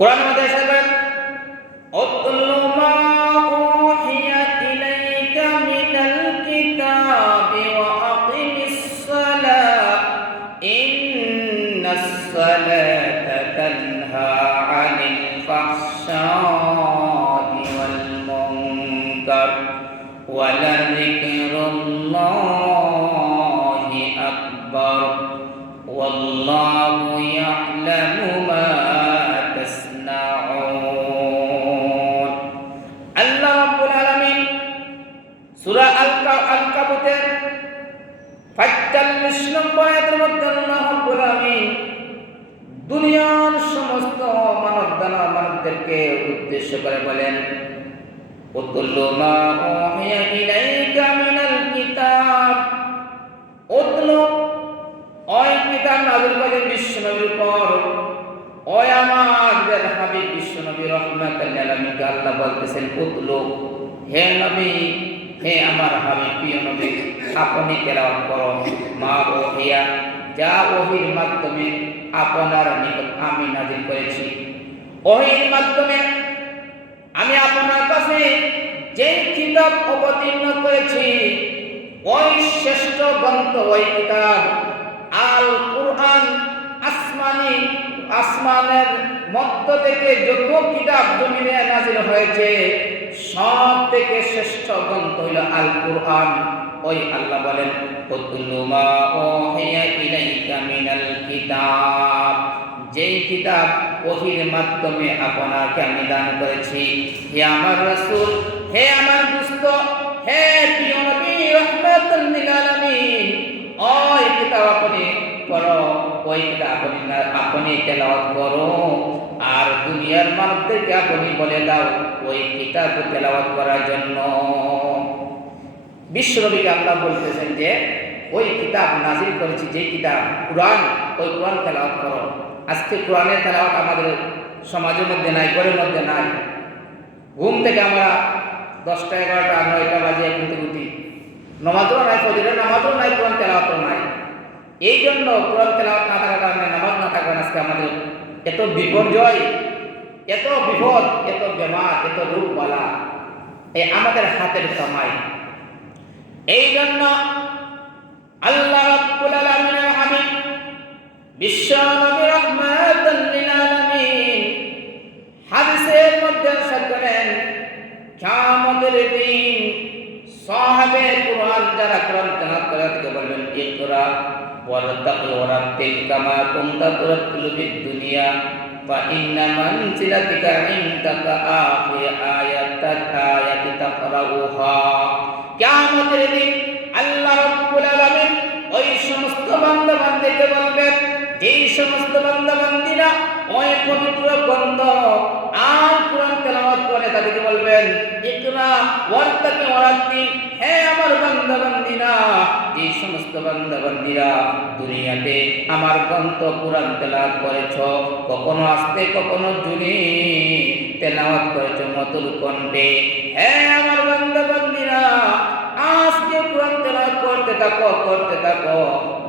কোরআন মধ্যে বলেন উতলু মা উহিয়া ইলাইকা মিনাল কিতাবি ওয়া আকিমিস সালাহ ইন্নাস সালাতা তানহা আনিল ফাহশাই ওয়াল মুনকার ওয়া লাযিকরুল্লাহি আকবার ওয়াল্লাহু ইয়া'লামু মা তাসনাউন। আল্লাহ রাব্বুল আলামিন সূরা আল-কাবুতের ৪৫ নম্বর আয়াতের মধ্যে আল্লাহ রাব্বুল আলামিন দুনিয়ার সমস্ত মানবদেরকে উদ্দেশ্য করে বলেন উতলু মা উহিয়া ইলাইকা মিনাল কিতাব। উতলু ওই কিতাব নাযিল করেন বিশ্বনবীর উপর। ওই আমাদের হাবিব বিশ্বনবী রাহমাতুল লিল আলামিন কে আল্লাহ বলতেছেন উতলু, হে নবী, হে আমার হাবিব প্রিয় নবী, আপনি তেলাওয়াত করো মা উহিয়া, যা ওহীর মাধ্যমে আপনার নিকট আমি নাযিল করেছি। ওহীর মাধ্যমে আমি আপনার কাছে যে কিতাব অবতীর্ণ করেছি, ওই শ্রেষ্ঠ গ্রন্থ, ওই কিতাব আল কুরআন। আসমানের মধ্য থেকে যত কিতাব জমিনে নাযিল হয়েছে সব থেকে শ্রেষ্ঠ গ্রন্থ হইল আল কুরআন। ওই আল্লাহ বলেন উতলু মা উহিয়া ইলাইকা মিনাল কিতাব, যেই কিতাব ওহীর মাধ্যমে আপনাকে আমি দান করেছি। হে আমার রাসূল, হে আমার দোস্ত, হে প্রিয় নবী রাহমাতুল লিল আলামিন, ওই কিতাব আপনি পড়ো, ওই কিতাব আপনি তেলাওয়াত করো। আর দুনিয়ার মানুষদেরকে আপনি বলে দাও ওই কিতাব তেলাওয়াত করার জন্য। বিশ্বনবীকে আল্লাহ বলতেছেন যে ওই কিতাব নাযিল করেছি, যে কিতাব কুরআন, ওই কুরআন তেলাওয়াত করো। আজকে কোরআনের তেলাওয়াত আমাদের সমাজের মধ্যে নাই, ঘরের মধ্যে নাই। ঘুম থেকে আমরা 10টা 11টা 9টা বাজে কিন্তু উঠি, নামাজও নাই, ফজরের নামাজও নাই, কোরআন তেলাওয়াতও নাই। এই জন্য কোরআন তেলাওয়াত না থাকার কারণে, নামাজ না থাকার কারণে আজকে আমাদের এত বিপর্যয়, এত বিপদ, এত বেমার, এত রোগ বালা, এই আমাদের হাতের কামাই। এই জন্য আল্লাহ রাব্বুল আলামিনের হাবিব বিশ্বনবী রাহমাতুল লিল আলামিন হাদিসের মধ্যে ইরশাদ করেন কিয়ামতের দিন সাহাবে কুরআন যারা কোরআন তেলাওয়াত করে তাদেরকে বলবেন ইকরা ওয়ারতাকি ওয়ারাতিল কামা কুনতা তুরাতিলু ফিদ দুনিয়া ফা ইন্না মানজিলাতিকা ইনদাকা আখির আয়াতি তাকরাউহা। কিয়ামতের দিন আল্লাহ রাব্বুল আলামিন ওই সমস্ত বান্দা-বান্দীকে বলবেন, যেই সমস্ত বান্দা-বান্দীরা ওই পবিত্র গ্রন্থ আল কুরআন তেলাওয়াত করে তাদেরকে বলবেন ইকরা ওয়ারতাকি ওয়ারাতিল, হে আমার বান্দা-বান্দীরা, যেই সমস্ত বান্দা-বান্দীরা দুনিয়াতে আমার গ্রন্থ কুরআন তেলাওয়াত করেছো, কখনো আস্তে কখনো জোরে তেলাওয়াত করেছো মধুর কণ্ঠে, হে আমার বান্দা-বান্দীরা আজকে কুরআন তেলাওয়াত করতে থাকো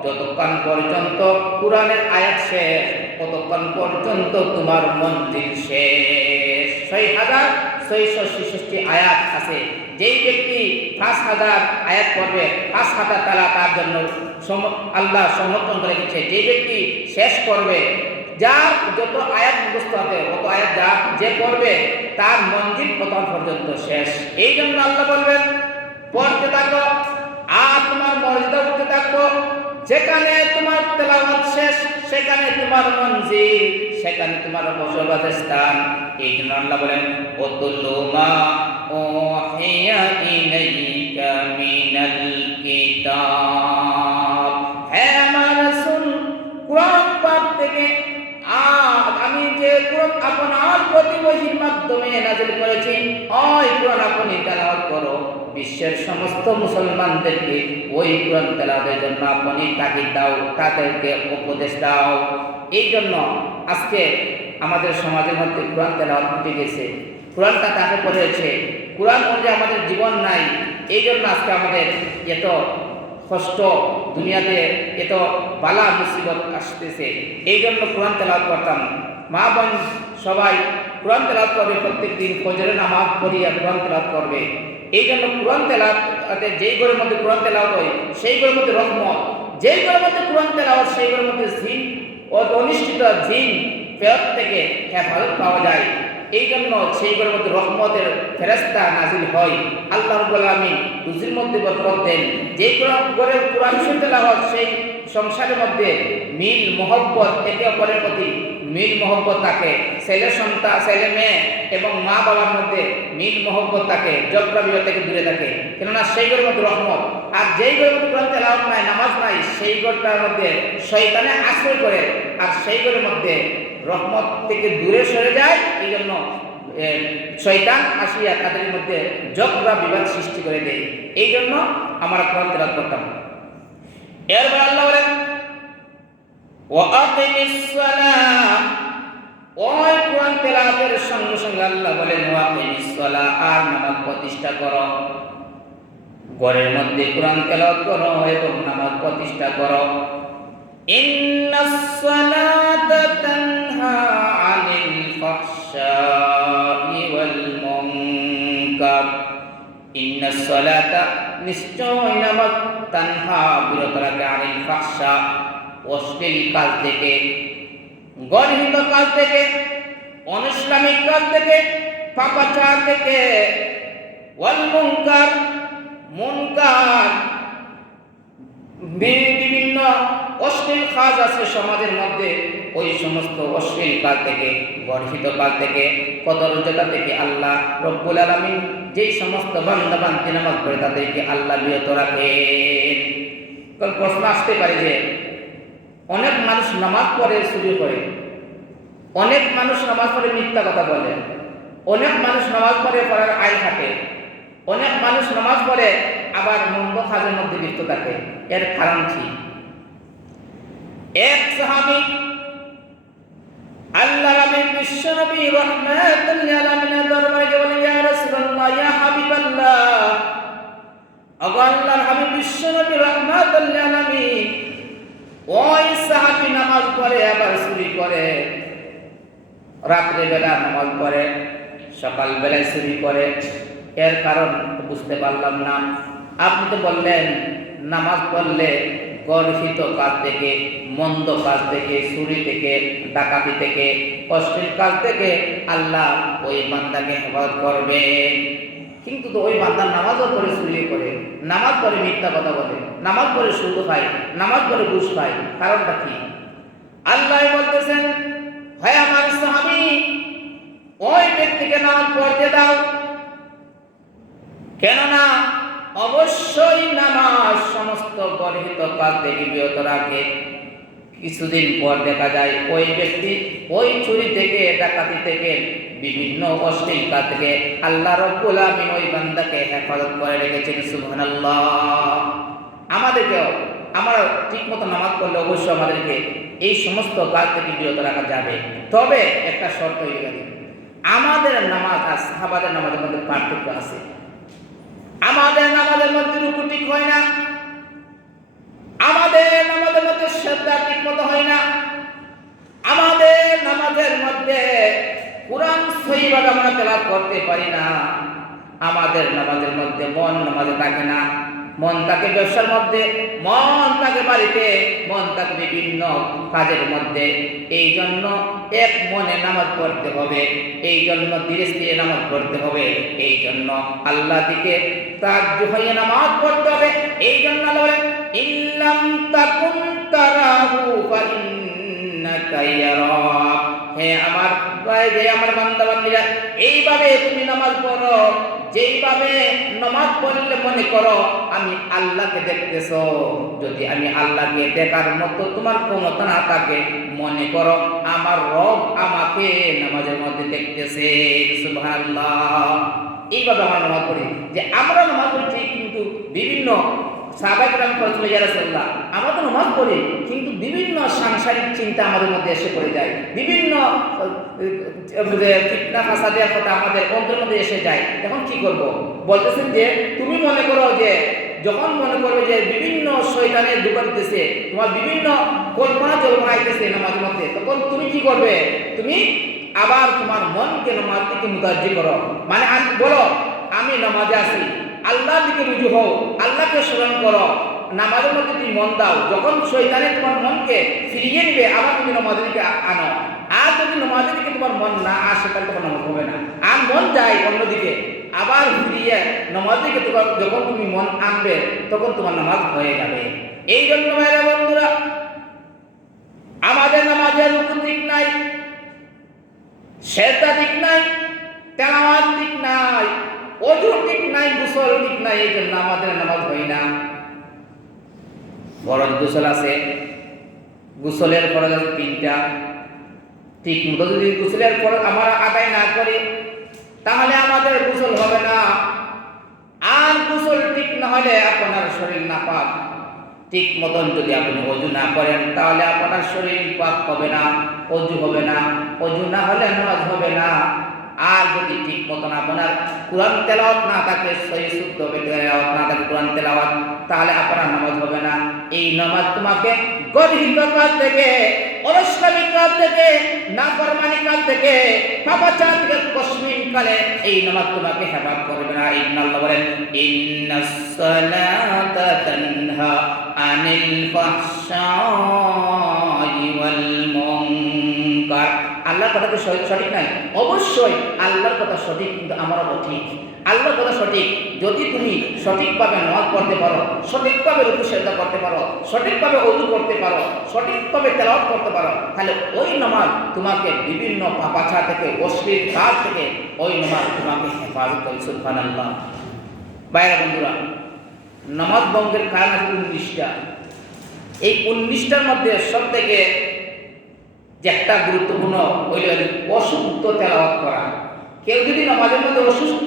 যতক্ষণ পর্যন্ত কুরআনের আয়াত শেষ, ততক্ষণ পর্যন্ত তোমার মঞ্জিল শেষ। 6666 আয়াত আছে। যেই ব্যক্তি 5000 আয়াত পড়বে 5000 তাআলা তার জন্য আল্লাহ সমর্থন করে রেখেছে। যেই ব্যক্তি শেষ করবে, যার যত আয়াত মুখস্থ হবে অত আয়াত যে পড়বে তার মঞ্জিল প্রথম পর্যন্ত শেষ। এই জন্য আল্লাহ বলবেন পড়তে থাকো আর তোমার মর্যাদা উঠতে থাকো। যেখানে তোমার তেলাওয়াত শেষ সেখানে তোমার মঞ্জিল, সেখানে তোমার বসবাসের স্থান। এই জন্য আল্লাহ বলেন উতলু মা উহিয়া ইলাইকা মিনাল কিতাব, হে আমার রাসূল, কুরআন পাঠ থেকে আমি যে কুরআন আপনার প্রতি ওহীর মাধ্যমে নাযিল করেছি, ওই কুরআন আপনি তেলাওয়াত করো। বিশ্বের সমস্ত মুসলমানদেরকে ওই কুরআন তেলাওয়াতের জন্য আপনি তাগিদ দাও, তাদেরকে উপদেশ দাও। এই জন্য আজকে আমাদের সমাজের মধ্যে কুরআন তেলাওয়াত উঠে গেছে, কুরআনটা তাকে পড়েছে, কুরআন অনুযায়ী আমাদের জীবন নাই। এই জন্য আজকে আমাদের এত কষ্ট, দুনিয়াতে এত বালা মুসিবত আসতেছে। এই জন্য কোরআন তেলাওয়াত করতাম, মা বোন সবাই কোরআন তেলাওয়াত করবে, প্রত্যেক দিন ফজরের নামাজ পড়িয়া কোরআন তেলাওয়াত করবে। এই জন্য কোরআন তেলাওয়াত, যেই ঘরের মধ্যে কোরআন তেলাওয়াত হয় সেই ঘরের মধ্যে রহমত, যেই ঘরের মধ্যে কোরআন তেলাওয়াত সেই ঘরের মধ্যে জিন ও অনিষ্ঠিত জিন ফেরত থেকে হেফাজত পাওয়া যায়। এই জন্য সেই ঘরের মধ্যে রহমতের ফেরেশতা নাজিল হয়। আল্লাহ রাব্বুল আলামিন রুজির মধ্যে বরকত দেন। যেই ঘরে কোরআন শরীফ তেলাওয়াত সেই সংসারের মধ্যে মিল মহব্বত, একে অপরের প্রতি মিল মহব্বত থাকে, ছেলে সন্তান, ছেলে মেয়ে এবং মা বাবার মধ্যে মিল মহব্বত থাকে, ঝগড়া বিবাদ থেকে দূরে থাকে, কেননা সেই ঘরের মধ্যে রহমত। আর যেই ঘরের মধ্যে কোরআন তেলাওয়াত নাই, নামাজ নাই, সেই ঘরটার মধ্যে শয়তানে আশ্রয় করে, আর সেই ঘরের মধ্যে রহমত থেকে দূরে সরে যায়। এই জন্য শয়তান আসিয়া তাদের মধ্যে ঝগড়া বিবাদ সৃষ্টি করে দেয়। এই জন্য আমরা কোরআন তেলাওয়াত করতাম। এরপর আল্লাহ বলেন ওয়াকিমিস সালাহ, ওই কোরআন তেলাওয়াতের সঙ্গে সঙ্গে আল্লাহ বলেন ওয়াকিমিস সালাহ, আর নামাজ প্রতিষ্ঠা করো। ঘরের মধ্যে কোরআন তেলাওয়াত করো এবং নামাজ প্রতিষ্ঠা করো। ইন্নাস সালাতা তানহা আনিল ফাহশাই ওয়াল মুনকার, ইন্নাস সালাতা নিশ্চয় নামাজ তানহা বিরত রাখে আনিল ফাহশা অশ্লীল কাজ থেকে, গর্হিত কাজ থেকে, অনিসলামিক কাজ থেকে, পাপাচার থেকে, ওয়াল মুনকার, মুনকার বিভিন্ন অশ্লীল কাজ আছে সমাজের মধ্যে, ওই সমস্ত অশ্লীল কাজ থেকে, গর্হিত কাজ থেকে, কদরজতা থেকে আল্লাহ রব্বুল আলামিন যেই সমস্ত বান্দা বান্দি নামাজ পড়ে তাদেরকে আল্লাহ বিরত রাখেন। কারণ প্রশ্ন আসতে পারে যে অনেক মানুষ নামাজ পড়ে চুরি করে, অনেক মানুষ নামাজ পড়ে মিথ্যা কথা বলে, অনেক মানুষ নামাজ পড়ে পড়ার আইন থাকে, অনেক মানুষ নামাজ পড়ে আবার মন্দ কাজের মধ্যে লিপ্ত থাকে। এর কারণ কি? এক সাহাবী আল্লাহ রাব্বুল বিশ্বনবী রাহমাতুল লিল আলামিনের দরবারে গিয়ে বলেন, ইয়া রাসূলুল্লাহ, ইয়া হাবিবাল্লাহ, ওগো আল্লাহর হাবিব বিশ্বনবী রাহমাতুল লিল আলামিন, ওই সাহাবী নামাজ পড়ে আবার চুরি করে, রাত্রে বেলা নামাজ পড়ে, সকাল বেলায় চুরি করে, এর কারণ বুঝতে পারলাম না। আপনি তো বললেন নামাজ পড়লে গর্হিত কাজ থেকে, মন্দ কাজ থেকে, চুরি থেকে, ডাকাতি থেকে, অশ্লীল কাজ থেকে আল্লাহ ওই বান্দাকে হেফাজত করবে। কিন্তু তো ওই বান্দা নামাজও পড়ে চুরি করে, নামাজ পড়ে মিথ্যা কথা বলে, নামাজ পড়ে সুদ খায়, নামাজ পড়ে ঘুষ খায়, কারণটা কি? আল্লাহ বলতেছেন, হয় আমার সাহাবী ওই ব্যক্তিকে নামাজ পড়তে দাও, কেননা অবশ্যই নামাজ সমস্ত গর্হিত কাজ থেকে বিরত রাখে। কিছুদিন পর দেখা যায় ওই ব্যক্তি ওই চুরি থেকে, ডাকাতি থেকে, বিভিন্ন অশ্লীল কাজ থেকে আল্লাহ রাব্বুল আলামিন ওই বান্দাকে হেফাজত করে রেখেছেন। সুবহানাল্লাহ। আমাদেরকেও, আমরা ঠিকমতো নামাজ পড়লে অবশ্যই আমাদেরকে এই সমস্ত কাজ থেকে বিরত রাখা যাবে। তবে একটা শর্ত হয়ে গেল, আমাদের নামাজ আর সাহাবাদের নামাজের মধ্যে পার্থক্য আছে। আমাদের নামাজের মধ্যে রুকু ঠিক হয় না, আমাদের নামাজের মধ্যে সিজদা ঠিক মতো হয় না, আমাদের নামাজের মধ্যে কুরআন সহিভাবে আমরা তেলাওয়াত করতে পারি না, আমাদের নামাজের মধ্যে মন নামাজে থাকে না, মন থাকে ব্যবসার মধ্যে, মন থাকে বাড়িতে, মন থাকে বিভিন্ন কাজের মধ্যে। এই জন্য এক মনে নামাজ পড়তে হবে, এই জন্য ধীরে ধীরে নামাজ পড়তে হবে, এই জন্য আল্লাহ দিকে তাওয়াজ্জুহ হয়ে নামাজ পড়তে হবে। এই জন্য আল্লাহ বলেন, ইল্লাম তাকুন তারাহু ফাইন্নাকা ইয়ারাক, হে আমার ভাই, হে আমার বান্দা বান্দীরা, এইভাবে তুমি নামাজ পড়ো, যেইভাবে নামাজ পড়লে মনে করো আমি আল্লাহকে দেখতেছো। যদি আমি আল্লাহকে দেখার মতো তোমার ক্ষমতা না থাকে, মনে করো আমার রব আমাকে নামাজের মধ্যে দেখতেছে। সুবহানাল্লাহ। এইভাবে আমরা নামাজ পড়ি, যে আমরা নামাজ পড়ছি কিন্তু বিভিন্ন সাহাবায়ে কেরাম বলেছিল, ইয়া রাসূলুল্লাহ, আমরা তো নামাজ পড়ি কিন্তু বিভিন্ন সাংসারিক চিন্তা আমাদের মধ্যে এসে পড়ে যায়, বিভিন্ন ফিতনা ফাসাদের কথা আমাদের অন্তরের মধ্যে এসে যায়, তখন কি করব? বলতেছেন যে তুমি মনে করো যে যখন মনে করবে যে বিভিন্ন শয়তানের দোকান দিতেছে, তোমার বিভিন্ন কল্পনা জল্পনা আইতেছে নামাজের মধ্যে, তখন তুমি কি করবে? তুমি আবার তোমার মনকে নামাজ দিকে মুতাজ্জি করো, মানে বলো আমি নামাজে আছি, আল্লাহর দিকে রুজু হও, আল্লাহকে স্মরণ করো, নামাজের মধ্যে তুমি মন দাও। যখন শয়তানে তোমার মনকে ফিরিয়ে নিবে আবার তুমি নামাজের দিকে আনো। আর যদি নামাজের দিকে তোমার মন না আসে তাহলে তোমার নামাজ হবে না। আর মন যায় অন্যদিকে, আবার ফিরিয়ে নামাজের দিকে যখন তুমি মন আনবে তখন তোমার নামাজ হয়ে যাবে। এই জন্য ভাইরা বন্ধুরা, আমাদের নামাজের রুকু ঠিক নাই, সেজদা ঠিক নাই, তেলাওয়াত ঠিক নাই, ওযু ঠিক নাই, গোসল ঠিক নাই, এই জন্য আমাদের নামাজ হয় না। ফরজ গোসল আছে, গোসলের ফরজ আছে 3টা। ঠিক মতো যদি গোসলের ফরজ আমরা আদায় না করি তাহলে আমাদের গোসল হবে না। আর গোসল ঠিক না হলে আপনার শরীর নাপাক। ঠিক মতন যদি আপনি ওযু না করেন তাহলে আপনার শরীর পাক হবে না, ওযু হবে না, ওযু না হলে নামাজ হবে না। আর যদি ঠিক মতন আপনার কোরআন তেলাওয়াত না থাকে, সহি শুদ্ধ তেলাওয়াত না থাকে কোরআন তেলাওয়াত, তাহলে আপনার নামাজ হবে না। এই নামাজ তোমাকে গর্হিত কাজ থেকে, অলসতামি কাজ থেকে, নাফরমানি কাজ থেকে, পাপাচার থেকে কসমিন কালে এই নামাজ তোমাকে হেফাজত করবে না। আল্লাহ বলেন ইন্নাস সালাতা তানহা আনিল ফাহশাই ওয়াল মুনকার। আল্লাহর কথা কি সঠিক নাই? অবশ্যই আল্লাহর কথা সঠিক, কিন্তু আমারও ঠিক। আল্লাহর কথা সঠিক, যদি তুমি সঠিকভাবে নামাজ পড়তে পারো, সঠিকভাবে রুকু সিজদা করতে পারো, সঠিকভাবে ওযু করতে পারো, সঠিকভাবে তেলাওয়াত করতে পারো, তাহলে ওই নামাজ তোমাকে বিভিন্ন পাপাচার থেকে, অশ্লীল কাজ থেকে ওই নামাজ তোমাকে হেফাজত করে। সুবহানাল্লাহ। ভাইরা বন্ধুরা, নামাজ ভঙ্গের কারণ আছে 19টা। এই 19টার মধ্যে সব থেকে যে একটা গুরুত্বপূর্ণ হইল অশুদ্ধ তেলাওয়াত করা। কেউ যদি নামাজের মধ্যে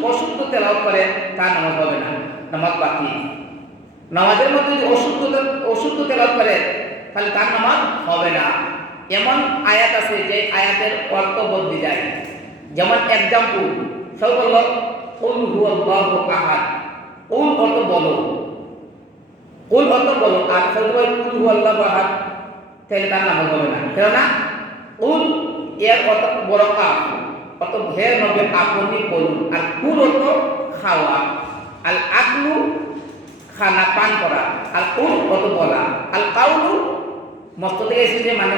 অশুদ্ধ তেলাওয়াত করে তার নামাজ হবে না, নামাজ বাতিল। নামাজের মধ্যে যদি অশুদ্ধ তেলাওয়াত করে তাহলে তার নামাজ হবে না। এমন আয়াত আছে যে আয়াতের অর্থ বদলে যায়। যেমন এক্সাম্পল, সব বলল কুল হুয়াল্লাহু আহাদ, কুল অর্থ বলো, কুল অর্থ বলো, আর সব বল কুল হুয়াল্লাহু আহাদ, তাহলে তার নামাজ হবে না। কেননা কুল এর অর্থ বড় কাপ, অর্থ হে নবী আপনি বলুন, আর কুল অর্থ খাওয়া, আল আকলু খানা পান করা, আর কুল অর্থ বলা, আল কাউলু মস্ত থেকে এসেছে মানে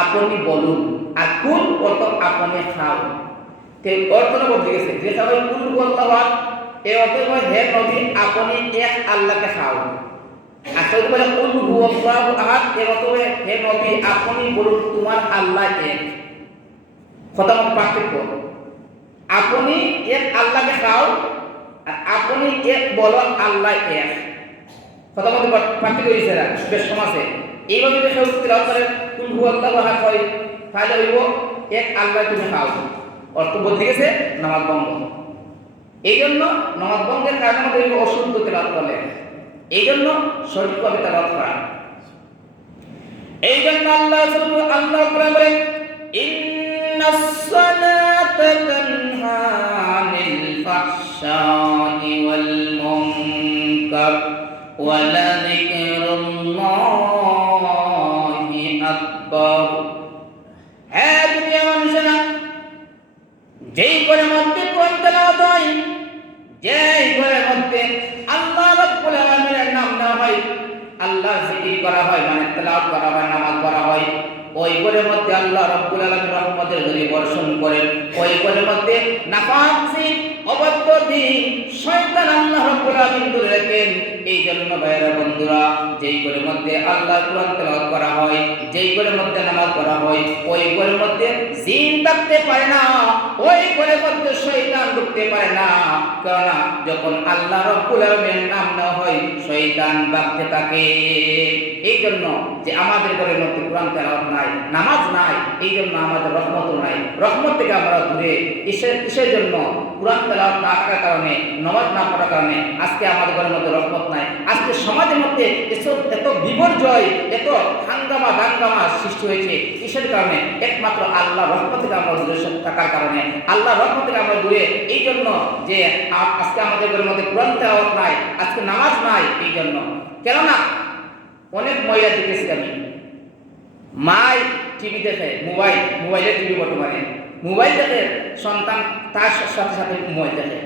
আপনি বলুন, আর কুল অর্থ আপনি খাও। তে অর্থটা বদলে গেছে। যে সবাই কুল আল্লাহু আহাদ এই অর্থ হয় হে নবী আপনি এক আল্লাহকে খাও। আর সবাই বলে কুল হুয়াল্লাহু আহাদ এর অর্থ হয় হে নবী আপনি বলুন তোমার আল্লাহ এক। কথা মতো পার্থক্য, আপনি এক আল্লাহকে খাও আর আপনি এক বলো আল্লাহ এক। কথা মতো পার্থক্য হয়েছে না বেশ সমাজে। এইভাবে যদি কেউ তেলাওয়াত করে কুল হুয়াল্লাহু আহাদ হয় তাহলে হইব এক আল্লাহ তুমি খাও, অর্থ বদলে গেছে, নামাজ ভঙ্গ। এই জন্য নামাজ ভঙ্গের কারণে আমাদের অশুদ্ধ তেলাওয়াত করলে, এই জন্য সঠিকভাবে তেলাওয়াত করা। এই জন্য আল্লাহ বলেন ইন্নাস সালাতা তানহা আনিল ফাহশাই ওয়াল মুনকার ওয়া লাযিকরুল্লাহি আকবার। হ্যাঁ দুনিয়া মানুষেরা, যেই ঘরের মধ্যে কোরআন তেলাওয়াত হয়, যেই ঘরের মধ্যে আল্লাহ রাব্বুল আলামিনের নাম নেওয়া হয়, আল্লাহর জিকির করা হয়, মানে তেলাওয়াত করা হয়, নামাজ পড়া হয়, ওই ঘরের মধ্যে আল্লাহ রাব্বুল আলামিন রহমতের ঝড়ি বর্ষণ করেন। ওই ঘরের মধ্যে নাপাক জিন, অবাধ্য জিন, শয়তান আল্লাহ রাব্বুল আলামিন দূরে রাখেন। এই জন্য ভাইরা বন্ধুরা, যেই ঘরের মধ্যে আল্লাহর কোরআন তেলাওয়াত করা হয়, যেই ঘরের মধ্যে নামাজ পড়া হয়, ওই ঘরের মধ্যে জিন থাকতে পারে না, ওই ঘরের মধ্যে শয়তান ঢুকতে পারে না। কারণ যখন আল্লাহ রাব্বুল আলামিনের নাম নেওয়া হয় শয়তান ভাগতে থাকে। এই জন্য যে আমাদের ঘরের মধ্যে কোরআন তেলাওয়াত নাই, নামাজ নাই, এই জন্য আমাদের রহমতও নাই। রহমত থেকে আমরা দূরে। কিসের জন্য? কুরআন তেলাওয়াত না করার কারণে, নামাজ না পড়ার কারণে আজকে আমাদের ঘরের মধ্যে রহমত নাই। আজকে সমাজের মধ্যে এত বিপর্যয়, এত হাঙ্গামা দাঙ্গামা সৃষ্টি হয়েছে। কিসের কারণে? একমাত্র আল্লাহর রহমত থেকে আমরা দূরে থাকার কারণে, আল্লাহর রহমত থেকে আমরা দূরে। এই জন্য যে আজকে আমাদের ঘরের মধ্যে কুরআন তেলাওয়াত নাই, আজকে নামাজ নাই। এই জন্য কেননা অনেক মহিলা দেখেছি আমি, মাই টিভি দেখে, মোবাইলে টিভি, বর্তমানে মোবাইল দেখে সন্তান তার সাথে সাথে মোবাইল দেখে।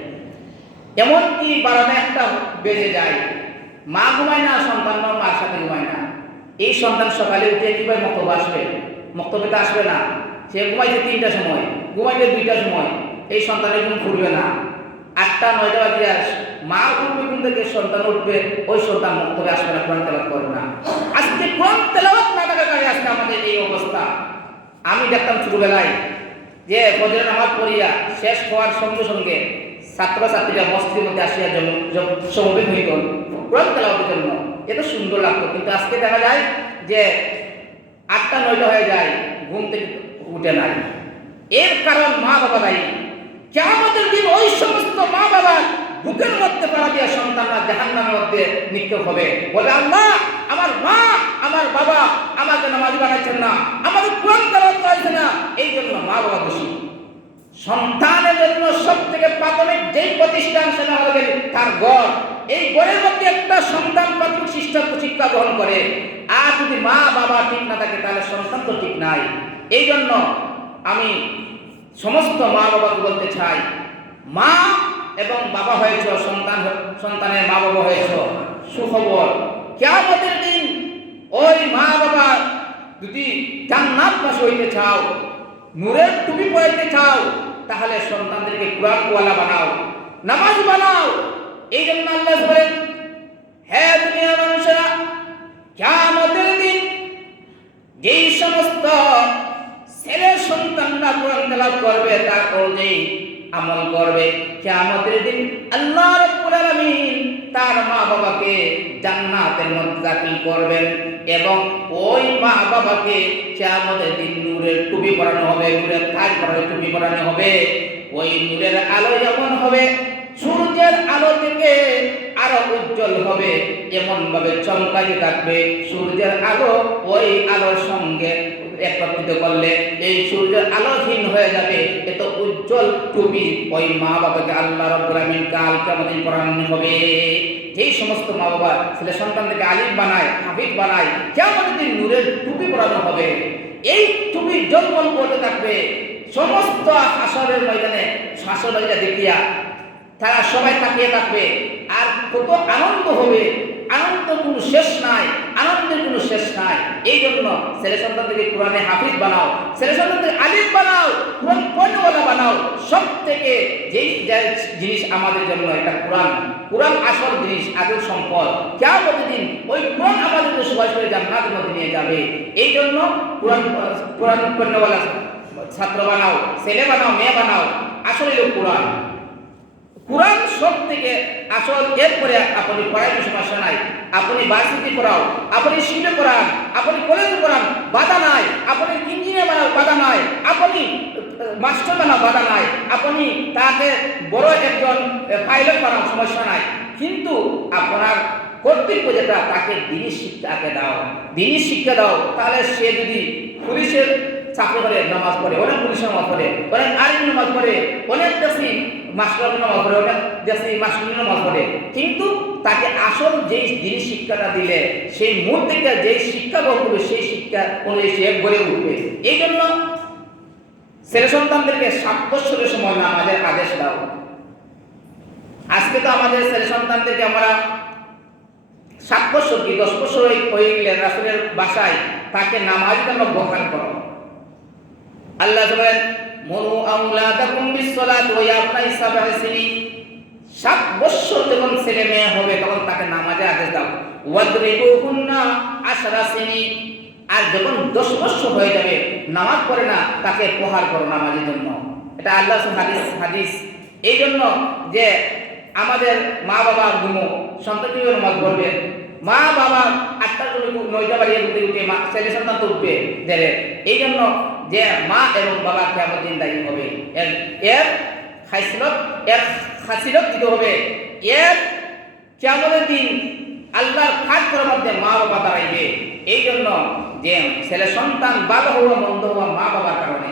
এমনকি 12টা বেজে যায়, মা ঘুমায় না, সন্তান মার সাথে ঘুমায় না। এই সন্তান সকালে উঠে কিভাবে মক্তবে আসবে? মক্তবে তো আসবে না। সে ঘুমাইছে 3টার সময়, ঘুমাইছে 2টার সময়, এই সন্তানের ঘুম ফুরবে না। 8টা 9টা বাজে মা উঠবে, ঘুম থেকে সন্তান উঠবে, ওই সন্তান মক্তবে আসবে না, কোরআন তেলাওয়াত করবে না। আজকে কোরআন তেলাওয়াত না থাকার কারণে আজকে আমাদের এই অবস্থা। আমি দেখতাম ছোটবেলায় যে ফজরের নামাজ পড়িয়া শেষ হওয়ার সঙ্গে সঙ্গে ছাত্রছাত্রীরা মসজিদের মধ্যে আসিয়া সমবেত হইত কোরআন তেলাওয়াতের জন্য। এত সুন্দর লাগতো। কিন্তু আজকে দেখা যায় যে 8টা 9টা হয়ে যায়, ঘুম থেকে উঠে নাই। এর কারণ মা বাবা দায়ী। কিয়ামতের দিন ওই সমস্ত মা বাবা বুকের মধ্যে পড়া দিয়ে সন্তানরা জাহান্নামের মধ্যে নিক্ষেপ হবে। বলে, আল্লাহ, আমার মা আমার বাবা আমাকে নামাজি বানাইছেন না, আমাকে কোরআন তেলাওয়াত করাইছে না, এই জন্য মা বাবা দোষী। সন্তানের জন্য সব থেকে প্রাথমিক যেই প্রতিষ্ঠান সেটা হলো তার ঘর। এই ঘরের মধ্যে একটা সন্তান প্রাথমিক শিক্ষা গ্রহণ করে। আর যদি মা বাবা ঠিক না থাকে তাহলে সন্তান তো ঠিক নাই। এই জন্য আমি সমস্ত মা বাবাকে বলতে চাই, মা এবং বাবা হয়েছ, সন্তানের মা বাবা হয়েছ, সুখবর, কিয়ামতের দিন ওই মা বাবা যদি জান্নাতবাসী হইতে চাও, নূরের টুপি পরাইতে চাও, তাহলে সন্তানদেরকে কুরআনওয়ালা বানাও, নামাজ বানাও। এই জন্য আল্লাহ বলেন, হে দুনিয়ার মানুষেরা, কিয়ামতের দিন যেই সমস্ত ছেলে সন্তানরা কোরআন তেলাওয়াত করবে, তার অনুযায়ী আমল করবে, কিয়ামতের দিন আল্লাহ রাব্বুল আলামিন তার মা বাবাকে জান্নাতের মধ্যে দাখিল করবেন এবং ওই মা বাবাকে কিয়ামতের দিন নূরের টুপি পরানো হবে, নূরের তাজ পরানো টুপি পরানো হবে। ওই নূরের আলো এমন হবে, সূর্যের আলো থেকে আরো উজ্জ্বল হবে, এমন ভাবে চমকাতে থাকবে। সূর্যের আলো ওই আলোর সঙ্গে একত্রিত করলে এই সূর্যের আলোহীন হয়ে যাবে। এত উজ্জ্বল টুপি ওই মা বাবাকে আল্লাহ রাব্বুল আলামিন কাল কিয়ামতের দিন পরানো হবে। যেই সমস্ত মা বাবা ছেলে সন্তানদেরকে আলিম বানায়, হাফিজ বানায়, কিয়ামতের দিন নূরের টুপি পরানো হবে। এই টুপি জলমল করতে থাকবে। সমস্ত হাসরের ময়দানে হাসরবাদীরা দেখিয়া তারা সবাই তাকিয়ে থাকবে আর কত আনন্দ হবে। আনন্দের কোনো শেষ নাই, আনন্দের কোনো শেষ নাই। এই জন্য ছেলে সন্তানদেরকে কোরআনে হাফিজ বানাও, ছেলে সন্তানদের আলিম বানাও, কোরআন পড়নেওয়ালা বানাও। সব থেকে যেই জিনিস আমাদের জন্য এটা কোরআন। কোরআন আসল জিনিস, আসল সম্পদ। কিয়ামতের দিন ওই কোরআন আমাদেরকে সুবাস করে জান্নাতের মধ্যে নিয়ে যাবে। এই জন্য কোরআন পড়নেওয়ালা ছাত্র বানাও, ছেলে বানাও, মেয়ে বানাও। আসলে হলো কোরআন। কোরআন সব থেকে আসল। এরপরে আপনি পড়াইতে সমস্যা নাই, আপনি ভার্সিটি পড়াও, আপনি স্কুলে পড়ান, আপনি কলেজে পড়ান, বাধা নাই। আপনি ইঞ্জিনিয়ার বানাও, বাধা নাই। আপনি মাস্টার বানাও, বাধা নাই। আপনি তাকে বড় একজন পাইলট বানাও, সমস্যা নাই। কিন্তু আপনার কর্তব্য যেটা, তাকে দিনী শিক্ষাকে দাও, দিনী শিক্ষা দাও। তাহলে সে যদি পুলিশের চাকরি করে, নামাজ পড়ে, অনেক পুলিশের নামাজ পড়ে, অনেক আর্মি নামাজ পড়ে, অনেক দেশি মাস্টার নামাজ পড়ে, অনেক দেশি মাস্টার নামাজ পড়ে, কিন্তু তাকে আসল যেই জিনিস শিক্ষাটা দিলে সেই মূল থেকে যেই শিক্ষা গ্রহণ করবে সেই শিক্ষা অনুযায়ী সে গড়ে উঠবে। এই জন্য ছেলে সন্তানদেরকে 7 বছরের সময় নামাজের আদেশ দাও। আজকে তো আমাদের ছেলে সন্তানদেরকে আমরা 7 বছর কি 10 বছর হইলে রাসূলের বাসায় তাকে নামাজে আমরা বহাল করো। আল্লাহ বলেন, মুরু আওলাদাকুম বিসসালাতি ওয়া ইয়াবনাই সাব'a সিনিন। 7 বছর যখন ছেলে মেয়ে হবে তখন তাকে নামাজে আদেশ দাও। ওয়াদরিবুহুন্না 10 সিনিন। আর যখন 10 বছর হয়ে যাবে নামাজ পড়ে না, তাকে প্রহার করো নামাজের জন্য। এটা আল্লাহর হাদিস। এই জন্য যে আমাদের মা বাবা ঘুমো, সন্তান কিভাবে নামাজ পড়বে? মা বাবা 8টা 9টা বাড়িয়ে উঠে ছেলে সন্তান তো উঠবে দেরে। এই জন্য যে মা এবং বাবা কিয়ামতের দিন দায়ী হবে। এর খাসিলত দিতে হবে। এর কিয়ামতের দিন আল্লাহর খাট করার মধ্যে মা বাবা দাঁড়াইবে। এই জন্য যে ছেলে সন্তান ভালো হওয়া মন্দ হওয়া মা বাবার কারণে,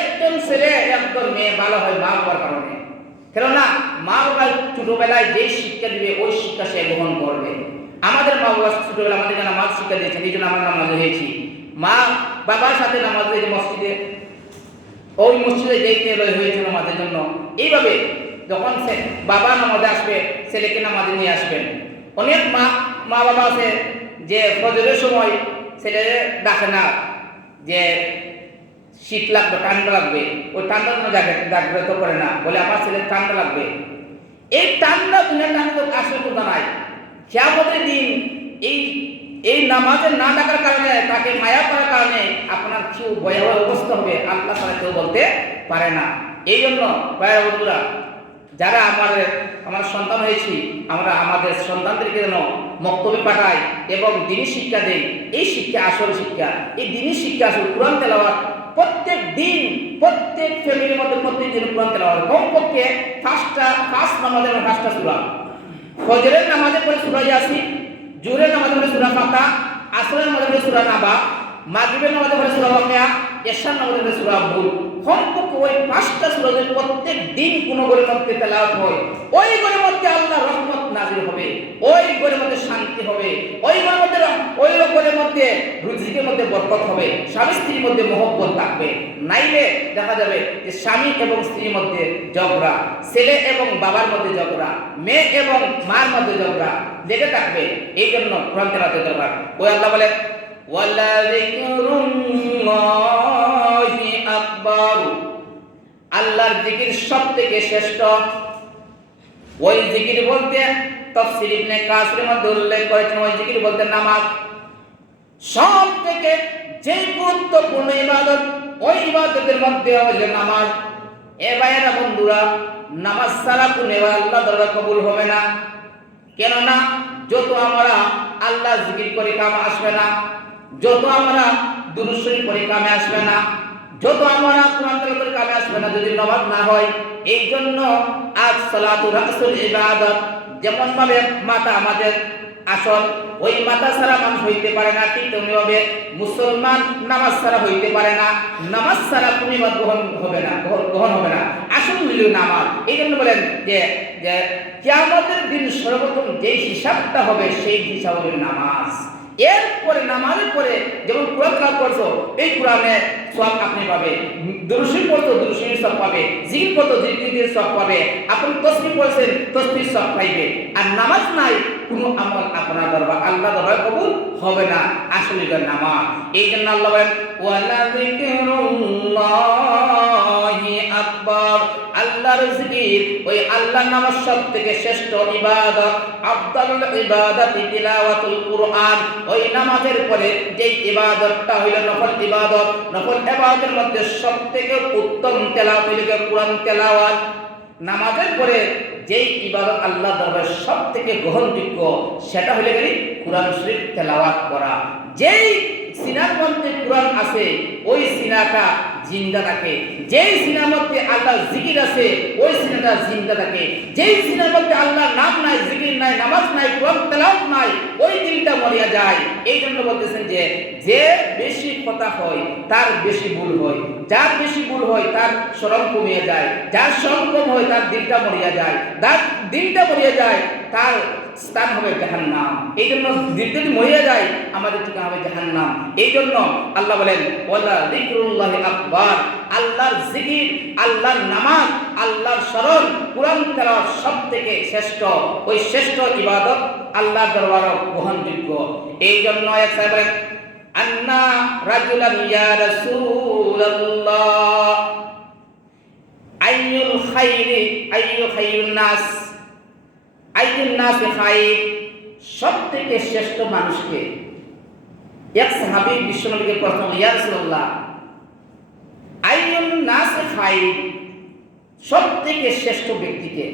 একজন ছেলে একজন মেয়ে ভালো হয় মা বাবার কারণে। কেননা মা বাবা ছোটবেলায় যে শিক্ষা দিবে ওই শিক্ষা সে গ্রহণ করবে। আমাদের মা বাবা ছোটবেলা আমাদেরকে নামাজ শিক্ষা দিয়েছেন, এই জন্য আমরা নামাজ হয়েছি। মা বাবার সাথে নামাজ হয়েছে মসজিদে, ওই মসজিদে যেতে হয়েছে নামাজের জন্য। এইভাবে যখন বাবা নামাজে আসবে ছেলেকে নামাজে নিয়ে আসবেন। অনেক মা বাবা আছে যে ফজরের সময় ছেলে ডাকে না, যে শীত লাগবে ঠান্ডা লাগবে, ওই ঠান্ডার জন্য জাগ্রত করে না, বলে আমার ছেলের ঠান্ডা লাগবে। এই ঠান্ডা দুনিয়ার ঠান্ডা আসলে কথা নাই। কিয়ামতের দিন এই নামাজে না ডাকার কারণে, তাকে মায়া করার কারণে আপনার কেউ ভয়াবহ অবস্থা হবে আল্লাহ তাআলা কেউ বলতে পারে না। এই জন্য ভাইরা বন্ধুরা, যারা আমার সন্তান হয়েছি, আমরা আমাদের সন্তানদেরকে যেন মক্তবে পাঠাই এবং দ্বীনি শিক্ষা দেই। এই শিক্ষা আসল শিক্ষা, এই দ্বীনি শিক্ষা আসল। কোরআন তেলাওয়াত প্রত্যেক দিন, প্রত্যেক ফ্যামিলির মধ্যে প্রত্যেক দিন কোরআন তেলাওয়াত, কমপক্ষে ফার্স্ট নামাজের 5টা সূরা। ফজরের নামাজের পরে সূরা ইয়াসিন, জোহরের নামাজের পরে সূরা ফাতিহা, আসরের নামাজের পরে সূরা নাবা, মাগরিবের নামাজের পরে সূরা ওয়াকিয়া, এশার নামাজের পরে সূরা মুলক। কমপক্ষে ওই 5টা সূরা যদি প্রত্যেক দিন কোন ঘরের মধ্যে তেলাওয়াত হয়, ওই ঘরের মধ্যে আল্লাহর রহমত নাযিল হবে, ওই ঘরের মধ্যে শান্তি হবে, ওই ঘরের মধ্যে রুজিকের মধ্যে বরকত হবে, স্বামী স্ত্রীর মধ্যে মহব্বত থাকবে। নাইলে দেখা যাবে যে স্বামী এবং স্ত্রীর মধ্যে ঝগড়া, ছেলে এবং বাবার মধ্যে ঝগড়া, মেয়ে এবং মার মধ্যে ঝগড়া লেগে থাকবে। এই জন্য কোরআন তেলাওয়াতের দরকার। ওই আল্লাহ বলে ওয়ালা যিকরুল্লাহি আকবার, আল্লাহর জিকির সবথেকে শ্রেষ্ঠ। ওই জিকির বলতে তাফসীর ইবনে কাসিরের মধ্যে উল্লেখ করেছেন, ওই জিকির বলতে নামাজ। সবথেকে যে গুরুত্বপূর্ণ ইবাদত, ওই ইবাদতের মধ্যে হলো নামাজ। এ ভাইয়েরা বন্ধুরা, নামাজ ছাড়া কোনো আল্লাহ দরবার কবুল হবে না। কেননা যত আমরা আল্লাহ জিকির করে কামে আসবে না, যত আমরা দুরূদ শরীফ পড়ে কামে আসবে না, যত আমরা কোরআন তেলাওয়াত করে কামে আসবে না যদি নামাজ না হয়। এই জন্য আজ সালাতু রাসুল ইবাদত, যেমন ভাবে মাথা আমাদের আসল, ওই মাথা ছাড়া মানুষ হইতে পারে না, ঠিক তেমনিভাবে মুসলমান নামাজ ছাড়া হইতে পারে না। নামাজ ছাড়া কোনো ইবাদত গ্রহণ হবে না। আসল হইল নামাজ। এই জন্য বলেন যে কিয়ামতের দিন সর্বপ্রথম যে হিসাবটা হবে সেই হিসাব হবে নামাজ। এরপরে নামাজের পরে যেমন কোরআন তেলাওয়াত করছো, এই কোরআনে সওয়াব আপনি পাবে। দুরূদ শরীফ পড়ছো, দুরূদ শরীফের সওয়াব পাবে। জিকির করছো, জিকিরের সওয়াব পাবে। আপনি তাসবিহ পড়ছেন, তাসবিহের সওয়াব পাইবে। আর নামাজ নাই, কোনো আমল আপনার দরবার আল্লাহ দরবার কবুল হবে না। আসলে এটা নামাজ। এই জন্য আল্লাহ বলেন ওয়ালা যিকরুল্লাহি আকবার, আল্লাহর জিকির, ওই আল্লাহর নামাজ সবথেকে শ্রেষ্ঠ ইবাদত। আফদালুল ইবাদাতি তিলাওয়াতুল কুরআন, ওই নামাজের পরে যে ইবাদতটা হইল নফল ইবাদত, নফল ইবাদতের মধ্যে সবথেকে উত্তম তেলাওয়াত হইল কোরআন তেলাওয়াত। নামাজের পরে যেই ইবাদত আল্লাহ দরবারে সবথেকে গ্রহণযোগ্য সেটা হইল কোরআন শরীফ তেলাওয়াত করা। যেই সিনার মধ্যে কোরআন আছে ওই সিনাটা জিন্দা থাকে, যেই সিনার মধ্যে আল্লাহ জিকির আছে ওই সিনাটা জিন্দা থাকে। যেই সিনার মধ্যে আল্লাহর নাম নাই, জিকির নাই, নামাজ নাই, কোরআন তেলাওয়াত নাই, ওই দিলটা মরিয়া যায়। এই জন্য বলতেছেন যে বেশি কথা হয় তার বেশি ভুল হয়, যার বেশি ভুল হয় তার স্মরণ কমিয়ে যায়, যার স্মরণ কম হয় তার দিলটা মরিয়া যায়, যার দিলটা মরিয়া যায় তার স্থান হবে জাহান্নাম। এই জন্য দিলটা যদি মরিয়া যায় আমাদের ঠিকানা হবে জাহান্নাম। এই জন্য আল্লাহ বলেন ওয়ালা যিকরুল্লাহি আকবার, আল্লাহর জিকির, আল্লাহর নামাজ, আল্লাহর স্মরণ, কোরআন তেলাওয়াত সবথেকে শ্রেষ্ঠ। ওই শ্রেষ্ঠ ইবাদত আল্লাহর দরবারে গ্রহণযোগ্য। এই জন্য এক সাহেব বলেন আন্না রাজুলান ইয়া রাসূলুল্লাহ আইয়ুল খায়রুন নাস, আইয়ুন নাস খায়র, সবথেকে শ্রেষ্ঠ মানুষকে। এক সাহাবী বিশ্বনবীকে প্রশ্ন, ইয়া রাসূলুল্লাহ আইয়ুন নাস খায়র, সবথেকে শ্রেষ্ঠ ব্যক্তিকে?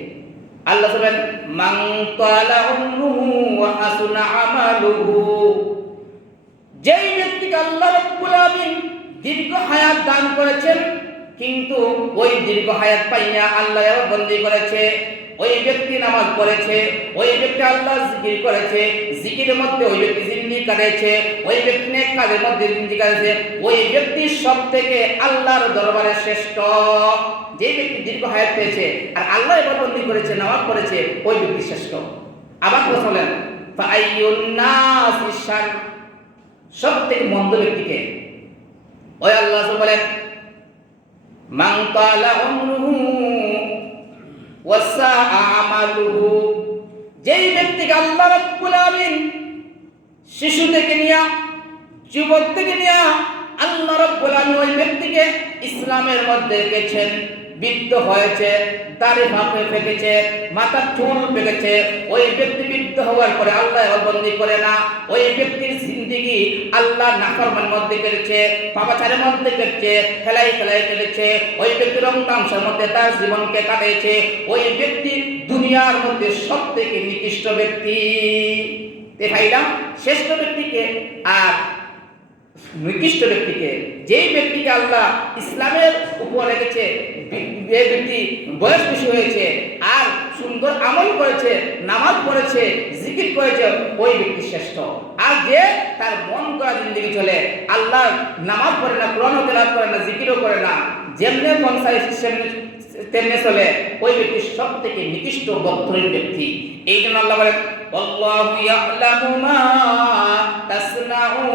আল্লাহ বলেন মান তালা উমরুহু ওয়া হাসুনা আমালুহু, যেই ব্যক্তিকে আল্লাহ রাব্বুল আলামিন দীর্ঘ হায়াত দান করেছেন কিন্তু ওই দীর্ঘ হায়াত পাইয়া আল্লাহ বন্দী করেছে, ওই ব্যক্তি নামাজ পড়েছে, ওই ব্যক্তি আল্লাহ জিকির করেছে, জিকিরের মধ্যে ওই ব্যক্তি জিন্দেগি কাটাইছে, ওই ব্যক্তি নেক কাজের মধ্যে জিন্দেগি কাটাইছে, ওই ব্যক্তি সবথেকে আল্লাহর দরবারে শ্রেষ্ঠ। যে ব্যক্তি দীর্ঘ হায়াত পেয়েছে আর আল্লাহ ইবাদত করেছে, নামাজ পড়েছে, ওই ব্যক্তি শ্রেষ্ঠ। আবার কথা বলেন, ফাআইয়ুন নাস শার, সবথেকে মন্দ ব্যক্তিকে ওই আল্লাহ বলেন মান তালা উমরুহু ওয়াসা আমালুহু, যেই ব্যক্তিকে আল্লাহ রাব্বুল আলামিন শিশু থেকে নিয়া যুবক থেকে নিয়া আল্লাহ রাব্বুল আলামিন ওই ব্যক্তিকে ইসলামের মধ্যে রেখেছেন, বৃদ্ধ হয়েছে, দাড়ি মাপে পেকেছে, মাথার চুল পেকেছে, ওই ব্যক্তি বৃদ্ধ হওয়ার পরে আল্লাহ বন্দী করে না, ওই ব্যক্তির জিন্দেগি আল্লাহ নাফরমানের মধ্যে কেটেছে, পাপাচারের মধ্যে কেটেছে, খেলাই খেলাই কেটেছে, ওই ব্যক্তি রং তামসার মধ্যে তার জীবনকে কাটিয়েছে, ওই ব্যক্তি দুনিয়ার মধ্যে সবথেকে নিকৃষ্ট ব্যক্তি। দেখাইলাম শ্রেষ্ঠ ব্যক্তিকে আর নিকৃষ্ট ব্যক্তিকে। যেই ব্যক্তিকে আল্লাহ ইসলামের উপর রেখেছে, যে ব্যক্তি বয়স বেশি হয়েছে আর সুন্দর আমল করেছে, নামাজ পড়েছে, জিকির করেছে, ওই ব্যক্তি শ্রেষ্ঠ। আর যে তার মন করা জিন্দেগি চলে, আল্লাহ নামাজ পড়ে না, কোরআন তেলাওয়াত করে না, জিকিরও করে না, যেমনে মন চায় তেমনে চলে, ওই ব্যক্তি সব থেকে নিকৃষ্ট বদ্ধহীন ব্যক্তি। এই জন্য আল্লাহ বলেন আল্লাহু ইয়ালামু মা তাসনাউন,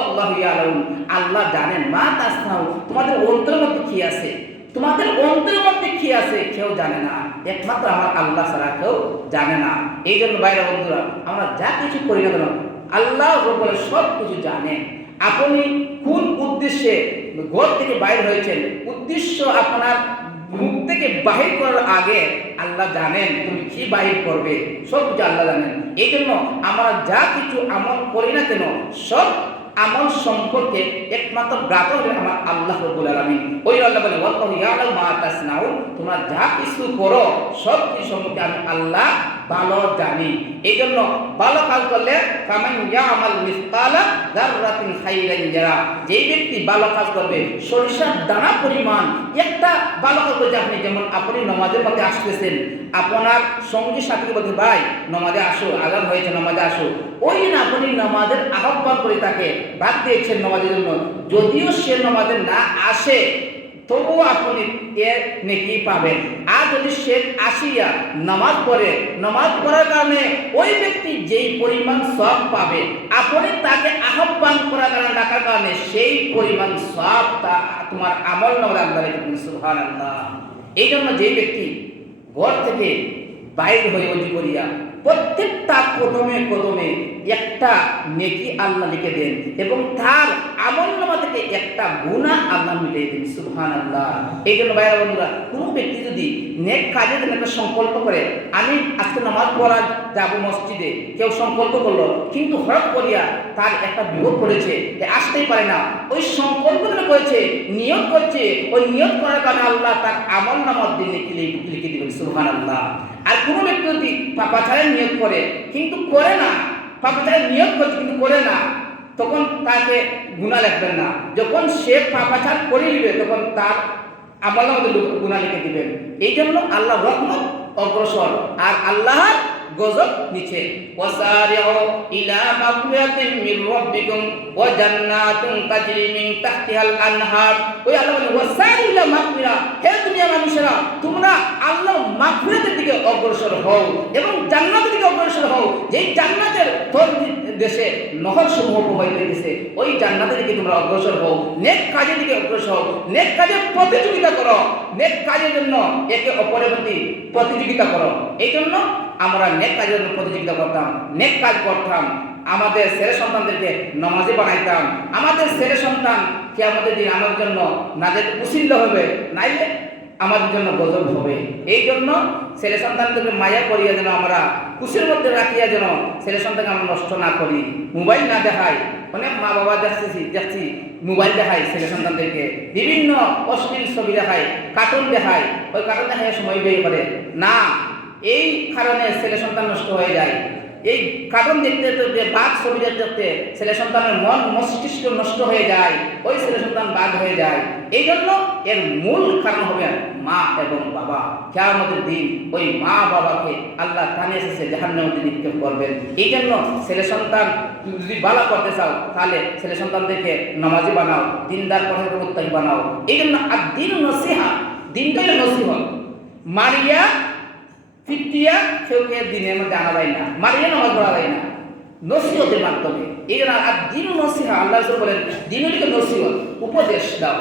আল্লাহু ইয়ালামু, আল্লাহ জানেন মা তাসনাউন, তোমাদের অন্তরের মধ্যে কি আছে, তোমাদের অন্তরের মধ্যে কি আছে কেউ জানে না, একমাত্র আমার আল্লাহ ছাড়া কেউ জানে না। এই জন্য বাইরে বন্ধুরা, আমরা যা কিছু করি না কেন আল্লাহ বলে সব কিছু জানেন। আপনি কোন উদ্দেশ্যে ঘর থেকে বাইরে হয়েছেন, উদ্দেশ্য আপনার মুখ থেকে বাহির করার আগে আল্লাহ জানেন তুমি কি বাহির করবে, সব কিছু আল্লাহ জানেন। এই জন্য আমরা যা কিছু আমল করি না কেন সব আমল সম্পর্কে একমাত্র জ্ঞাত হলেন আমার আল্লাহ রাব্বুল আলামিন। ওই আল্লাহ বলে ওয়াল্লাহু ইয়ালামু মা তাসনাউন, তোমরা যা কিছু করো সব কিছু সম্পর্কে আমি আল্লাহ ভালো জানি। এই জন্য ভালো কাজ করলে ফামান ইয়ামাল মিসকালা যাররাতিন খাইরান ইয়ারা, যেই ব্যক্তি ভালো কাজ করবে সরিষার দানা পরিমাণ একটা ভালো কাজ করতে, আপনি যেমন আপনি নামাজের মধ্যে আসতেছেন, আপনার সঙ্গী সাথীকে বলতে ভাই নামাজে আসো, আযান হয়েছে নামাজে আসো, ওই দিন আপনি নামাজের আহ্বান করে তাকে বাদ দিয়েছেন নামাজের জন্য, যদিও সে নামাজে না আসে তবুও আপনি এর নেকি পাবেন। আর যদি সে আসিয়া নামাজ পড়ে, নামাজ পড়ার কারণে ওই ব্যক্তি যেই পরিমাণ সওয়াব পাবে, আপনি তাকে আহ্বান করার কারণে ডাকার কারণে সেই পরিমাণ সওয়াব তোমার আমল নামায় আল্লাহ লিখবেন। সুবহানাল্লাহ। এই জন্য যেই ব্যক্তি ঘর থেকে বাইরে হয়ে ওযু করিয়া প্রত্যেকটা কদমে কদমে একটা নেকি আল্লাহ লিখে দেন এবং তার আমলনামা থেকে একটা গুনাহ আল্লাহ মিটিয়ে দেন। সুবহানাল্লাহ। এই জন্য ভাইরা বন্ধুরা, কোনো ব্যক্তি যদি নেক কাজের জন্য একটা সংকল্প করে, আমি আজকে নামাজ পড়া যাব মসজিদে, কেউ সংকল্প করলো কিন্তু হঠাৎ করিয়া তার একটা বিপদ পড়েছে, আসতেই পারে না, ওই সংকল্প করেছে, নিয়ত করছে, ওই নিয়ত করার কারণে আল্লাহ তার আমলনামার দিন লিখে দিবেন। সুবহানাল্লাহ। আর কোনো ব্যক্তি যদি পাপাচারের নিয়ত করে কিন্তু করে না, পাপাচারের নিয়ত করছে কিন্তু করে না, তখন তাকে গুনাহ লিখবেন না। যখন সে পাপাচার করে নিবে তখন তার আমলের মধ্যে গুনাহ লিখে দিবেন। এই জন্য আল্লাহ রহমত অগ্রসর আর আল্লাহর গজব নিচে। ওয়াসারিউ ইলা মাগফিরাতিন মির রাব্বিকুম ওয়া জান্নাতুন তাজরি মিন তাহতিহাল আনহার। ওই আল্লাহ বলেন ওয়াসারিউ ইলা মাগফিরা, হে দুনিয়ার মানুষেরা তোমরা আল্লাহর মাগফিরাতের দিকে অগ্রসর হও এবং জান্নাতের দিকে অগ্রসর হও। যেই জান্নাতের দেশে নহর সমূহ প্রবাহিত হইতেছে, ওই জান্নাতের দিকে তোমরা অগ্রসর হও, নেক কাজের দিকে অগ্রসর হও, নেক কাজে প্রতিযোগিতা করো, নেক কাজের জন্য একে অপরের প্রতি প্রতিযোগিতা করো। এই জন্য আমরা নেক কাজের জন্য প্রতিযোগিতা করতাম, নেক কাজ করতাম, আমাদের ছেলে সন্তানদেরকে নামাজি বানাইতাম, আমাদের ছেলে সন্তান কিয়ামতের দিন আমাদের জন্য নাজাত উসিলা হবে, নাইলে আমাদের জন্য গজব হবে। এই জন্য ছেলে সন্তানদেরকে মায়া করিয়া যেন আমরা কুশির মধ্যে রাখিয়া যেন ছেলে সন্তানকে আমরা নষ্ট না করি, মোবাইল না দেখাই। অনেক মা বাবা দেখছি মোবাইল দেখায় ছেলে সন্তানদেরকে, বিভিন্ন অশ্লীল ছবি দেখায়, কার্টুন দেখায়, ওই কার্টুন দেখায় সময় ব্যয় করে না, এই কারণে ছেলে সন্তান নষ্ট হয়ে যায়। এই কার্টুন দেখতে দেখতে বাঘ ছবি দেখতে দেখতে ছেলে সন্তানের মন মস্তিষ্ক নষ্ট হয়ে যায়, ওই ছেলে সন্তান বাঘ হয়ে যায়। এই জন্য এর মূল কারণ হবে মা এবং বাবা। কিয়ামতের দিন ওই মা বাবাকে আল্লাহ টানে এসেছে জাহান্নামের মধ্যে নিক্ষেপ করবেন। এই জন্য ছেলে সন্তান যদি ভালো করতে চাও তাহলে ছেলে সন্তানদেরকে নামাজি বানাও, দিনদার পথে মুত্তাকি বানাও। এই জন্য আর দিন নসিহা, দিনটাই নসিহত। মারিয়া ফিটিয়া কেউকে দিনের মধ্যে আনা যায় না, মারিয়া নামাজ পড়া যায় না, নসিহতের মাধ্যমে। এই জন্য আর দিন নসিহা, আল্লাহ বলেন দিনটিকে নসিহত, উপদেশ দাও।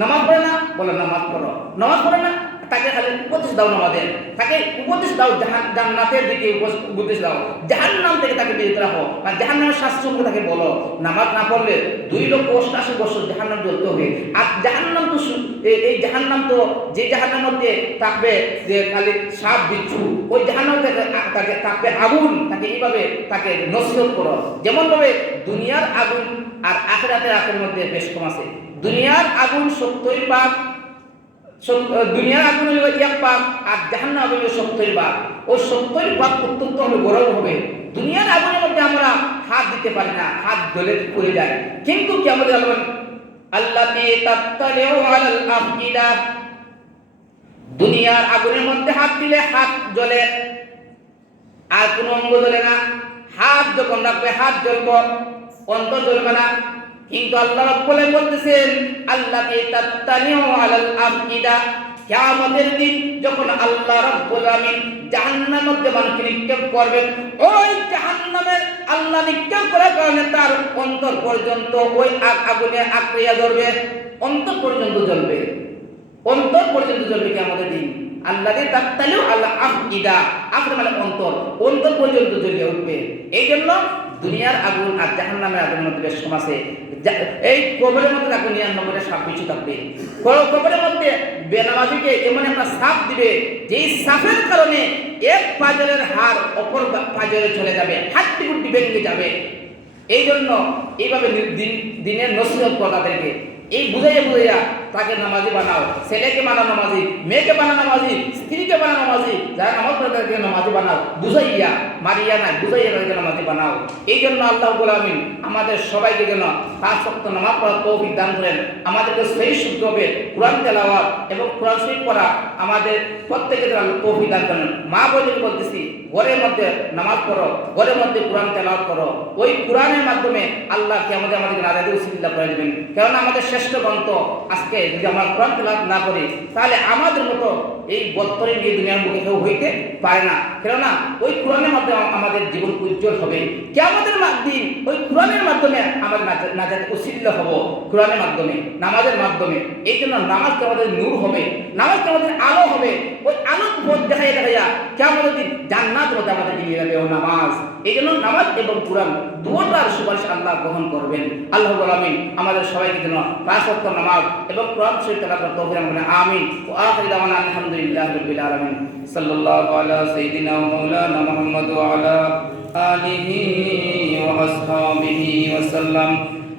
নামাজ পড়ে না, বলে নামাজ পড়ো। নামাজ পড়ে না, তাকে খালি উপদেশ দাও নামাজের, তাকে উপদেশ দাও জান্নাতের দিকে উপদেশ দাও, জাহান্নাম থেকে তাকে বিরত রাখো। আর জাহান্নামের শাস্তি সম্পর্কে তাকে বলো। নামাজ না পড়লে 2,88,000 বছর জাহান্নাম জ্বলতে হবে। আর জাহান্নাম তো এই জাহান্নাম তো যে জাহান্নামের মধ্যে থাকবে যে খালি সাপ বিচ্ছু, ওই জাহান্নাম তাকে থাকবে আগুন। তাকে এইভাবে তাকে নসিহত করো। যেমন ভাবে দুনিয়ার আগুন আর আখিরাতের আগুনের মধ্যে বেশ কম আছে। দুনিয়ার আগুন 70 ভাগ, দুনিয়ার আগুন হলো 1 ভাগ, আর জাহান্নাম আগুন হলো 70 ভাগ। ওই 70 ভাগ অত্যন্ত হলে গরম হবে। দুনিয়ার আগুনের মধ্যে আমরা হাত দিতে পারি না, হাত জ্বলে পড়ে যায়। কিন্তু কি আমাদের আল্লাতি তাত্তালিউ আলাল আফইদা, দুনিয়ার আগুনের মধ্যে হাত দিলে হাত জ্বলে, আর কোনো অঙ্গ জ্বলে না। হাত যখন রাখবে হাত জ্বলবে, অন্তর জ্বলবে না। কিন্তু আল্লাহ রাব্বুল আলামিন বলতেছেন আল্লাতি তাত্তালিউ আলাল আফইদা, কিয়ামতের দিন যখন আল্লাহ রাব্বুল আলামিন জাহান্নামের মধ্যে মানুষকে নিক্ষেপ করবেন, ওই জাহান্নামে আল্লাহ নিক্ষেপ করার কারণে তার অন্তর পর্যন্ত ওই আগুনে আঁকড়িয়া ধরবে, অন্তর পর্যন্ত জ্বলবে, অন্তর পর্যন্ত জ্বলবে কিয়ামতের দিন। আল্লাহি তাত্তালিউ আলা আফইদা, আফইদা মানে অন্তর, অন্তর পর্যন্ত জ্বলে উঠবে। এই জন্য দুনিয়ার আগুন আর জাহান্নামের আগুনের মধ্যে বেশ কম আছে। এই কবরের মধ্যে আগুন 99টা সাপ বিচ্ছু থাকবে। কবরের মধ্যে বেনামাজিকে এমন একটা সাপ দিবে, যেই সাপের কারণে এক পাজরের হাড় অপর পাজরে চলে যাবে, হাড্ডি গুড্ডি ভেঙে যাবে। এই জন্য এইভাবে দিনের নসিহত করা তাদেরকে, এই বুঝাইয়া তাকে নামাজি বানাও। ছেলেকে বানাও নামাজি, মেয়েকে বানাও নামাজি, স্ত্রীকে বানাও নামাজি, যারা নামাজ পড়ে তাদেরকে নামাজি বানাও। বুঝাইয়া, মারিয়া না, বুঝাইয়া তাদেরকে নামাজি বানাও। এই জন্য আল্লাহ রাব্বুল আলামিন আমাদের সবাইকে যেন 5 ওয়াক্ত নামাজ পড়ার তৌফিক দান করেন। আমাদেরকে সহি শুদ্ধভাবে কোরআন তেলাওয়াত এবং কোরআন শরীফ পড়া আমাদের প্রত্যেকের জন্য তৌফিক দান করেন। মা বোনদের বলতেছি, ঘরের মধ্যে নামাজ পড়ো, ঘরের মধ্যে কোরআন তেলাওয়াত করো। ওই কোরআনের মাধ্যমে আল্লাহ আমাদেরকে নাজাতের উসিলা করে দেবেন। কেননা আমাদের শ্রেষ্ঠ গ্রন্থ আজকে যদি আমরা কোরআন তেলাওয়াত না করি, তাহলে আমাদের মতো এই বত্তরে নিয়ে দুনিয়ার মুখে কেউ হইতে পারে না। কেননা ওই কোরআনের মাধ্যমে আমাদের জীবন উজ্জ্বল হবে। কিয়ামতের দিন ওই কোরআনের মাধ্যমে আমাদের নাজাত উসিলা হব, কোরআনের মাধ্যমে, নামাজের মাধ্যমে। এই জন্য নামাজকে আমাদের নূর হবে, নামাজকে আমাদের আলো হবে। ওই আলোক পথ দেখাইয়া কিয়ামতের দিন জান্নাত হতে আমাদের নিয়ে যাবে ও নামাজ। এই জন্য নামাজ এবং কোরআন দুটোটার সুপারিশ আল্লাহ গ্রহণ করবেন। আল্লাহ রাব্বুল আলামিন আমাদের সবাইকে যেন 5 ওয়াক্ত নামাজ এবং কোরআন শরীফ তেলাওয়াত করতে তৌফিক দান করেন। আমিন। ওয়া আখিরু দাওয়ানা আলহামদুলিল্লাহি রাব্বিল আলামিন। সাল্লাল্লাহু আলা সাইয়্যিদিনা ওয়া মাওলানা মুহাম্মদ ওয়া আলা আলিহি ওয়া আসহাবিহি ওয়া সাল্লাম।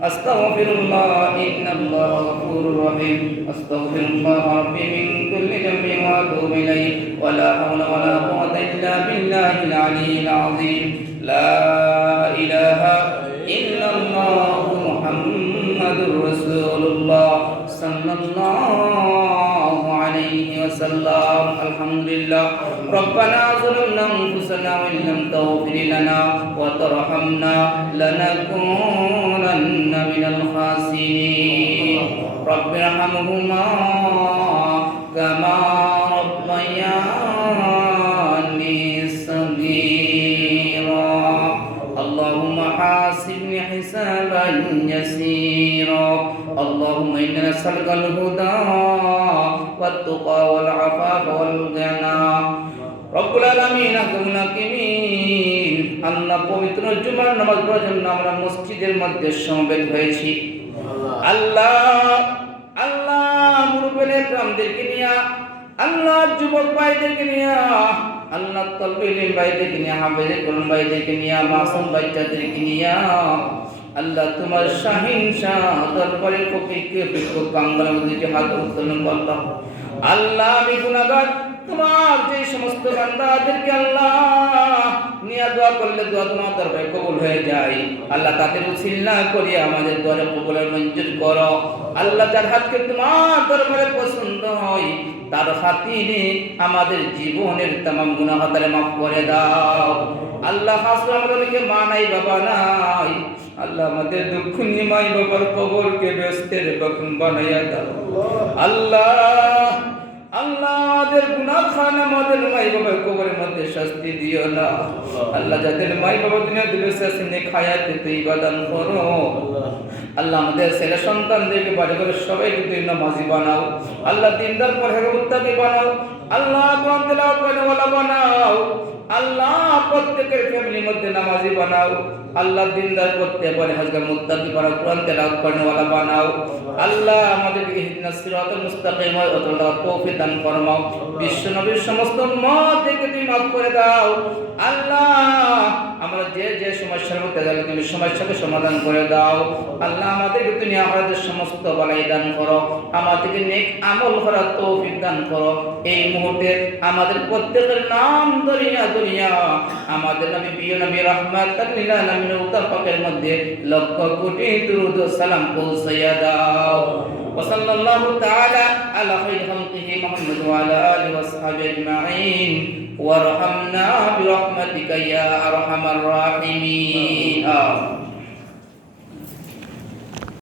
আস্তাগফিরুল্লাহ ইন্নাল্লাহা গফুরুর রহিম। আস্তাগফিরুল্লাহ রাব্বি মিন কুল্লি যামবিন ওয়া আতুবু ইলাইহি ওয়া লা হাওলা ওয়া লা কুওয়াতা ইল্লা বিল্লাহিল আলিয়্যিল আযীম। লা ইলাহা ইল্লাল্লাহু মুহাম্মাদুর রাসূলুল্লাহ সাল্লাল্লাহু আলাইহি ওয়াসাল্লাম। আলহামদুলিল্লাহ। রব্বানা যালামনা আনফুসানা ওয়া ইল্লাম তাগফির লানা ওয়া তারহামনা লানাকুনান্না মিনাল খাসিরিন। রব্বিরহামহুমা কামা রাব্বায়ানি সাগীরা। اللهم حاسبني حسابا يسيرا. اللهم إنا نسألك الهدى والتقى والعفاف والغنى. رب العالمين أحكم الحاكمين। আল্লাহ পবিত্র জুমার নামাজ পড়ার জন্য আমরা মসজিদের মধ্যে সমবেত হয়েছি। আল্লাহ আল্লাহ মুরব্বিদের গ্রামদেরকে নিয়ে, আল্লাহ যুবক ভাইদেরকে নিয়ে, আল্লাহ তলবিলিন ভাইদেরকে নিয়ে, হাফেজে কোরআন ভাইদেরকে নিয়ে, মাসুম বাচ্চাদেরকে নিয়ে, আল্লাহ তোমার শাহিন শাহ দরবারের পক্ষে বাংলার মধ্যে হাত উত্তোলন করলাম। আল্লাহ আমি গুনাহগার, তোমার যে সমস্ত বান্দাদেরকে আল্লাহ নিয়ে দোয়া করলে দোয়া তোমার দরবারে কবুল হয়ে যায় আল্লাহ তাদের উসিলা করে আমাদের দোয়া কবুলের মঞ্জুর করো আল্লাহ যার হাতকে তোমার দরবারে পছন্দ হয় তার খাতিরে আমাদের জীবনের तमाम গুনাহ তারে maaf করে দাও আল্লাহ হাসরে আমাদেরকে মা নাই বাবা নাই আল্লাহ আমাদের দুঃখ নিয়ে মাই বাবার কবরকে বেহেশতের বাগান বানাইয়া দাও আল্লাহ আল্লাহ আমাদের গুনাহ খানা আমাদের মাই বাবার কবরের মধ্যে শাস্তি দিও না আল্লাহ যাদের মাই বাবা দুনিয়াতে বেঁচে আছেন নেক হায়াতে তৈবা দান করো আল্লাহ আমাদের ছেলে সন্তানদেরকে বাড়ি করে সবাইকে তুই নামাজি বানাও আল্লাহ দিনদার পরহেজগার মুত্তাকি বানাও আল্লাহ কোরআন তেলাওয়াত করেওয়ালা বানাও আল্লাহ প্রত্যেকের ফ্যামিলির মধ্যে নামাজি বানাও আল্লাহ দিনদার প্রত্যেক পরহেজগার মুত্তাকি বানাও কোরআন তেলাওয়াত করেওয়ালা বানাও আল্লাহ আমাদেরকে ইহদিনাস সিরাতাল মুস্তাকিম ওয়া তৌফিক দান ফরমাও বিশ্ব নবীর সমস্ত উম্মতকে তুমি মাফ করে দাও আল্লাহ আমরা যে সমস্যার মধ্যে যাই তুমি সমস্যাকে সমাধান করে দাও আল্লাহ আমাদেরকে তুমি আমাদের সমস্ত বালাই দান করো আমাদেরকে নেক আমল করার তৌফিক দান করো এই মুহূর্তে আমাদের প্রত্যেকের নাম দরিয়া দরিয়া আমাদের নবী প্রিয় নবী রাহমাতাল লিল আলামিন উত্তর পাকের মধ্যে লক্ষ কোটি দুরূদ ও সালাম পৌঁছাইয়া দাও وصلى الله تعالى على خير خلقه محمد وعلى آله وصحبه أجمعين وارحمنا برحمتك يا أرحم الراحمين